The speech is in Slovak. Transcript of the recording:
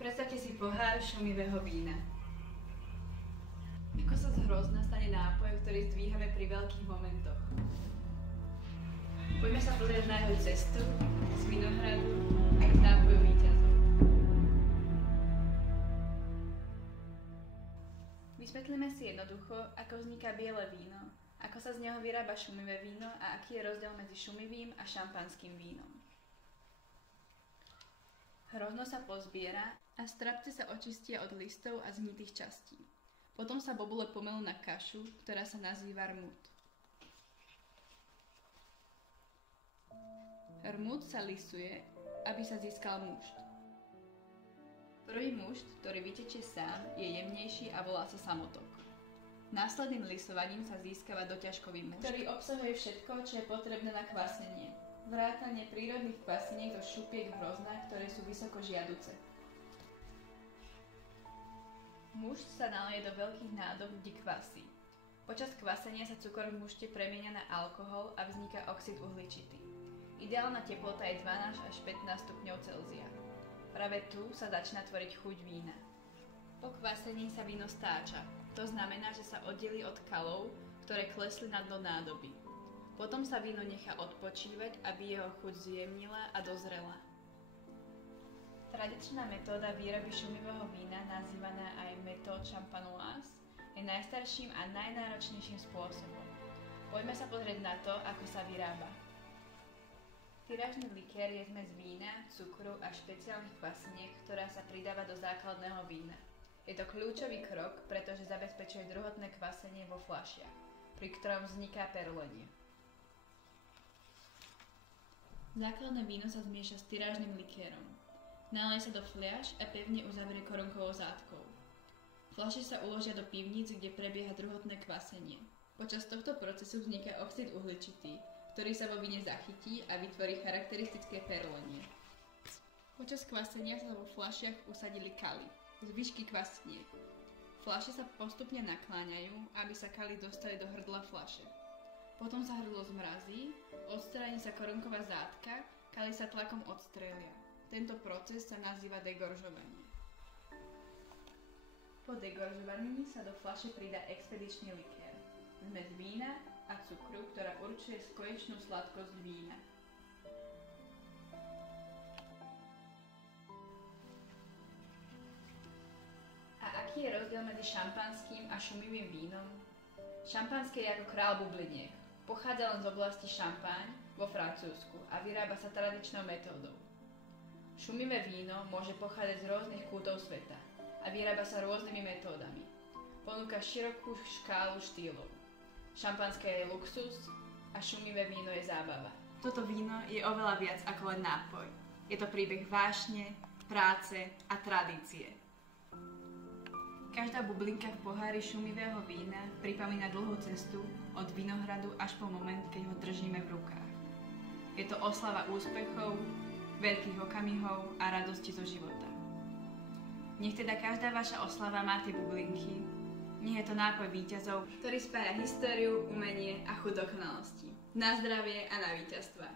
Predstavte si pohár šumivého vína. Ako sa z hrozna stane nápoj, ktorý zdvíhame pri veľkých momentoch. Poďme sa pozrieť na jeho cestu z vinohradu aj k nápoju víťazov. Vysvetlíme si jednoducho, ako vzniká biele víno, ako sa z neho vyrába šumivé víno a aký je rozdiel medzi šumivým a šampanským vínom. Hrozno sa pozbiera a strapce sa očistia od listov a zhnitých častí. Potom sa bobule pomelú na kašu, ktorá sa nazýva rmut. Rmut sa lisuje, aby sa získal mušt. Prvý mušt, ktorý vytečie sám, je jemnejší a volá sa samotok. Následným lisovaním sa získava doťažkový mušt, ktorý obsahuje všetko, čo je potrebné na kvasenie. Vrátane prírodných kvasiniek zo šupiek hrozna, ktoré sú vysoko žiaduce. Mušt sa naleje do veľkých nádob, kde kvasí. Počas kvasenia sa cukor v mušte premieňa na alkohol a vzniká oxid uhličitý. Ideálna teplota je 12 až 15 stupňov Celzia. Práve tu sa začína tvoriť chuť vína. Po kvasení sa víno stáča. To znamená, že sa oddelí od kalov, ktoré klesli na dno nádoby. Potom sa víno nechá odpočívať, aby jeho chuť zjemnila a dozrela. Tradičná metóda výroby šumivého vína, nazývaná aj méthode champenoise, je najstarším a najnáročnejším spôsobom. Poďme sa pozrieť na to, ako sa vyrába. Tyrážny likér je zmes vína, cukru a špeciálnych kvasiniek, ktorá sa pridáva do základného vína. Je to kľúčový krok, pretože zabezpečuje druhotné kvasenie vo fľašiach, pri ktorom vzniká perlenie. Základné víno sa zmieša s tyrážnym likérom. Naleje sa do fľaš a pevne uzavrie korunkovou zátkou. Fľaše sa uložia do pivníc, kde prebieha druhotné kvasenie. Počas tohto procesu vzniká oxid uhličitý, ktorý sa vo víne zachytí a vytvorí charakteristické perlenie. Počas kvasenia sa vo fľašiach usadili kaly, zvyšky kvasniek. Fľaše sa postupne nakláňajú, aby sa kaly dostali do hrdla fľaše. Potom sa hrdlo zmrazí, odstráni sa korunková zátka, kaly sa tlakom odstrelia. Tento proces sa nazýva degoržovanie. Po degoržovaní sa do fľaše pridá expedičný likér, zmes vína a cukru, ktorá určuje konečnú sladkosť vína. A aký je rozdiel medzi šampanským a šumivým vínom? Šampanské je ako kráľ bubliniek. Pochádza len z oblasti Champagne vo Francúzsku a vyrába sa tradičnou metódou. Šumivé víno môže pochádzať z rôznych kútov sveta a vyrába sa rôznymi metódami. Ponúka širokú škálu štýlov. Šampanské je luxus a šumivé víno je zábava. Toto víno je oveľa viac ako len nápoj. Je to príbeh vášne, práce a tradície. Každá bublinka v pohári šumivého vína pripomína dlhú cestu od vinohradu až po moment, keď ho držíme v rukách. Je to oslava úspechov, veľkých okamihov a radosti zo života. Nech teda každá vaša oslava má tie bublinky, nech je to nápoj víťazov, ktorý spája históriu, umenie a chuť dokonalosti. Na zdravie a na víťazstva.